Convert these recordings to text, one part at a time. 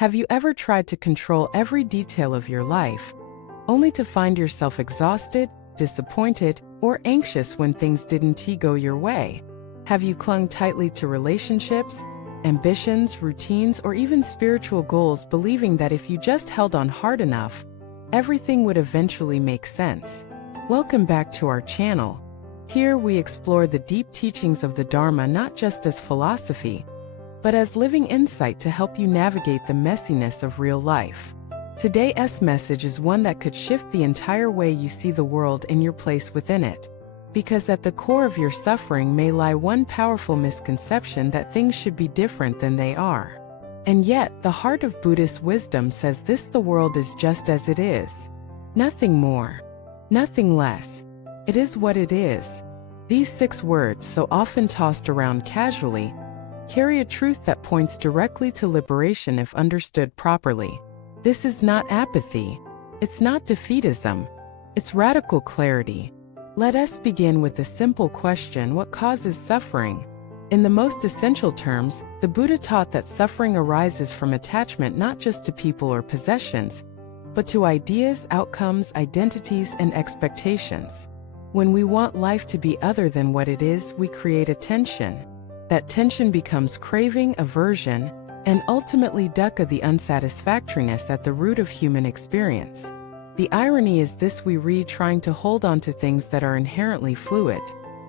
Have you ever tried to control every detail of your life, only to find yourself exhausted, disappointed, or anxious when things didn't go your way? Have you clung tightly to relationships, ambitions, routines, or even spiritual goals, believing that if you just held on hard enough, everything would eventually make sense? Welcome back to our channel. Here we explore the deep teachings of the Dharma not just as philosophy, but as living insight to help you navigate the messiness of real life. Today's message is one that could shift the entire way you see the world and your place within it. Because at the core of your suffering may lie one powerful misconception that things should be different than they are. And yet, the heart of Buddhist wisdom says the world is just as it is. Nothing more. Nothing less. It is what it is. These 6 words, so often tossed around casually, carry a truth that points directly to liberation if understood properly. This is not apathy. It's not defeatism. It's radical clarity. Let us begin with the simple question: what causes suffering? In the most essential terms, the Buddha taught that suffering arises from attachment not just to people or possessions, but to ideas, outcomes, identities, and expectations. When we want life to be other than what it is, we create a tension. That tension becomes craving, aversion, and ultimately dukkha, the unsatisfactoriness at the root of human experience. The irony is this: we read trying to hold on to things that are inherently fluid.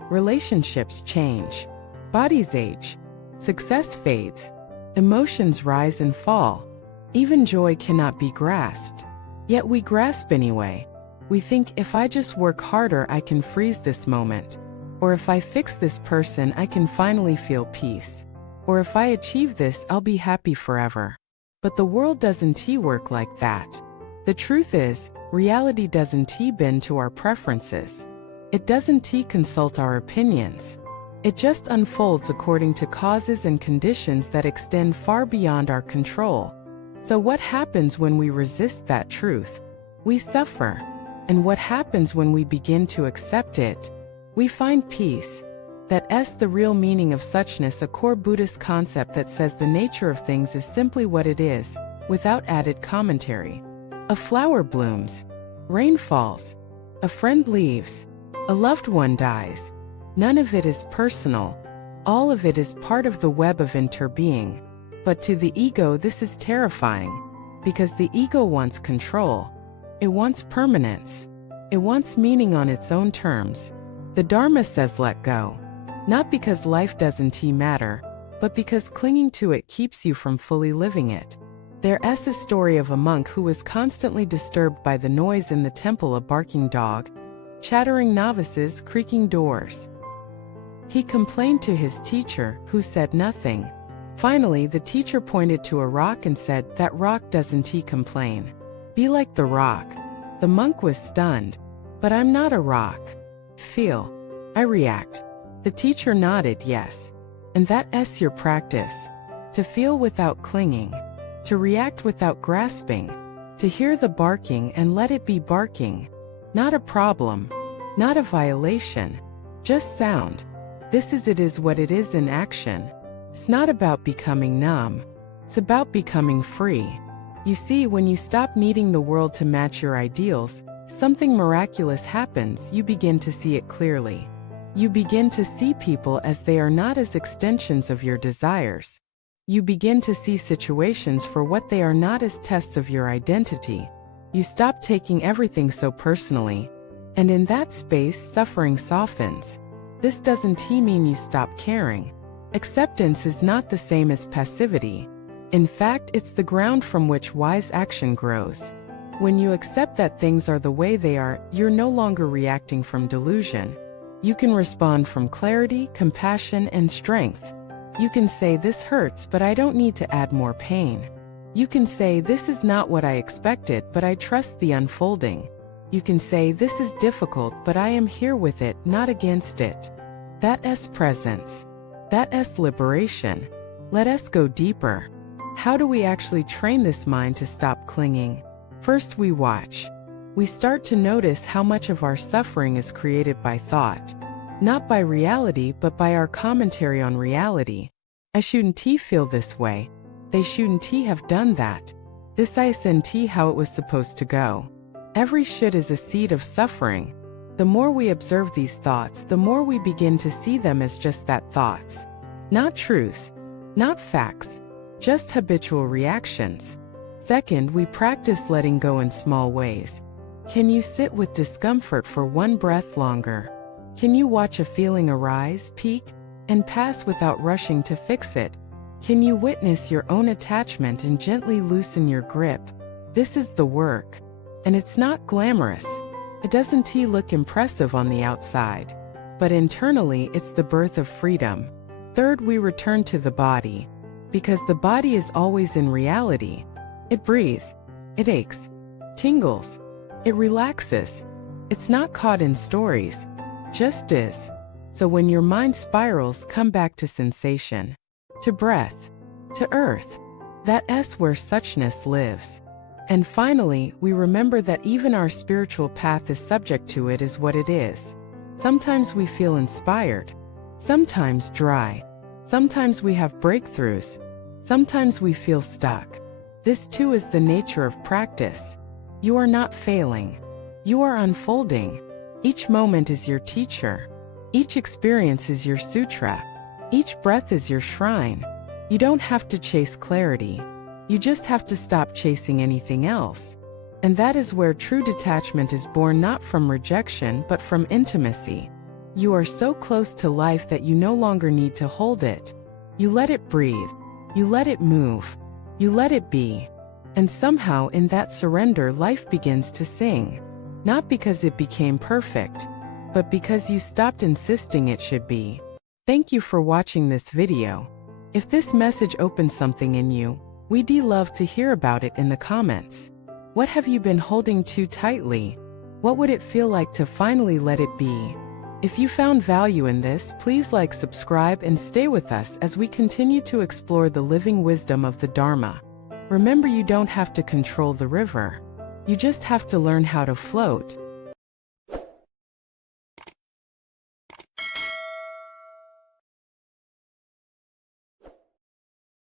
Relationships change. Bodies age. Success fades. Emotions rise and fall. Even joy cannot be grasped. Yet we grasp anyway. We think, if I just work harder, I can freeze this moment. Or if I fix this person, I can finally feel peace. Or if I achieve this, I'll be happy forever. But the world doesn't work like that. The truth is, reality doesn't bend to our preferences. It doesn't consult our opinions. It just unfolds according to causes and conditions that extend far beyond our control. So what happens when we resist that truth? We suffer. And what happens when we begin to accept it? We find peace. That's the real meaning of suchness, a core Buddhist concept that says the nature of things is simply what it is, without added commentary. A flower blooms. Rain falls. A friend leaves. A loved one dies. None of it is personal. All of it is part of the web of interbeing. But to the ego, this is terrifying. Because the ego wants control. It wants permanence. It wants meaning on its own terms. The Dharma says let go. Not because life doesn't matter, but because clinging to it keeps you from fully living it. There's a story of a monk who was constantly disturbed by the noise in the temple: a barking dog, chattering novices, creaking doors. He complained to his teacher, who said nothing. Finally, the teacher pointed to a rock and said, "That rock doesn't complain. Be like the rock." The monk was stunned. "But I'm not a rock. Feel. I react." The teacher nodded yes. And that's your practice. To feel without clinging. To react without grasping. To hear the barking and let it be barking. Not a problem. Not a violation. Just sound. It is what it is in action. It's not about becoming numb. It's about becoming free. You see, when you stop needing the world to match your ideals, something miraculous happens. You begin to see it clearly. You begin to see people as they are, not as extensions of your desires. You begin to see situations for what they are, not as tests of your identity. You stop taking everything so personally. And in that space, suffering softens. This doesn't mean you stop caring. Acceptance is not the same as passivity. In fact, it's the ground from which wise action grows. When you accept that things are the way they are, you're no longer reacting from delusion. You can respond from clarity, compassion, and strength. You can say, "This hurts, but I don't need to add more pain." You can say, "This is not what I expected, but I trust the unfolding." You can say, "This is difficult, but I am here with it, not against it." That's presence. That's liberation. Let us go deeper. How do we actually train this mind to stop clinging? First, we watch. We start to notice how much of our suffering is created by thought. Not by reality, but by our commentary on reality. "I shouldn't feel this way. They shouldn't have done that. This isn't how it was supposed to go. Every should is a seed of suffering. The more we observe these thoughts, the more we begin to see them as just that, thoughts. Not truths, not facts, just habitual reactions. Second, we practice letting go in small ways. Can you sit with discomfort for one breath longer? Can you watch a feeling arise, peak, and pass without rushing to fix it? Can you witness your own attachment and gently loosen your grip? This is the work. And it's not glamorous. It doesn't look impressive on the outside. But internally, it's the birth of freedom. Third, we return to the body. Because the body is always in reality. It breathes. It aches. Tingles. It relaxes. It's not caught in stories. Just is. So when your mind spirals, come back to sensation. To breath. To earth. That's where suchness lives. And finally, we remember that even our spiritual path is subject to it is what it is. Sometimes we feel inspired. Sometimes dry. Sometimes we have breakthroughs. Sometimes we feel stuck. This too is the nature of practice. You are not failing. You are unfolding. Each moment is your teacher. Each experience is your sutra. Each breath is your shrine. You don't have to chase clarity. You just have to stop chasing anything else. And that is where true detachment is born, not from rejection, but from intimacy. You are so close to life that you no longer need to hold it. You let it breathe. You let it move. You let it be. And somehow in that surrender, life begins to sing. Not because it became perfect, but because you stopped insisting it should be. Thank you for watching this video. If this message opened something in you, we'd love to hear about it in the comments. What have you been holding too tightly? What would it feel like to finally let it be? If you found value in this, please like, subscribe, and stay with us as we continue to explore the living wisdom of the Dharma. Remember, you don't have to control the river. You just have to learn how to float.